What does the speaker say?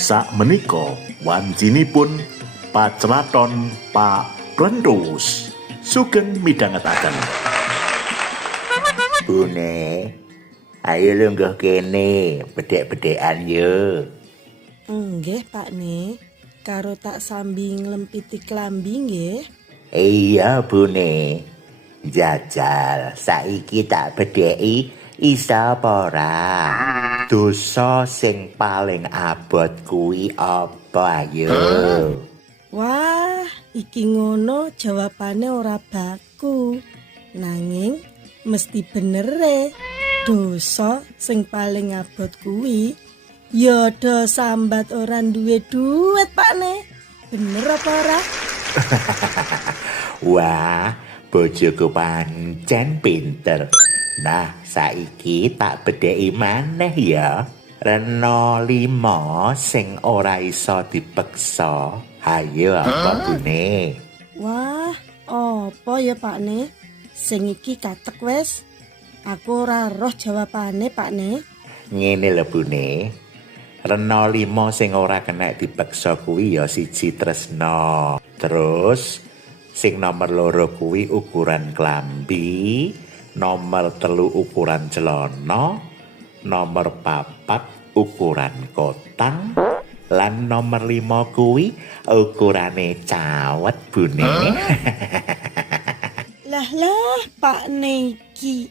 Sakmenika wancinipun pacraton Pak Klentus sugeng midhangetaken. Bune, ayo lungguh kene, bedhek-bedhekan yo. Nggih, Pakne. Karo tak sambi nglempiti klambi nggih. Iya, Bune. Jajal, saiki tak bedheki iso apa ora? Dosa sing paling abot kuwi apa ayo? Wah, iki ngono jawabane ora baku. Nanging mesti bener e. Dosa sing paling abot kuwi ya do sambat ora duwe duit, Pakne. Bener apa ora? Wah, bojoku pancen pinter. Nah, saiki tak bedheki maneh ya. Rena 5 sing ora iso dipeksa. Hayo apa Bune? Wah, apa ya Pakne? Sing iki katek wis. Aku ora roh jawabane, Pakne. Ngene lho Bune. Rena 5 sing ora kena dipeksa kuwi ya siji tresna. Terus sing nomor 2 kuwi ukuran klambi, nomor 3 ukuran celana, nomor 4 ukuran kotang, lan nomor 5 kuwi ukurane cawet Bune. Lah, Pakne iki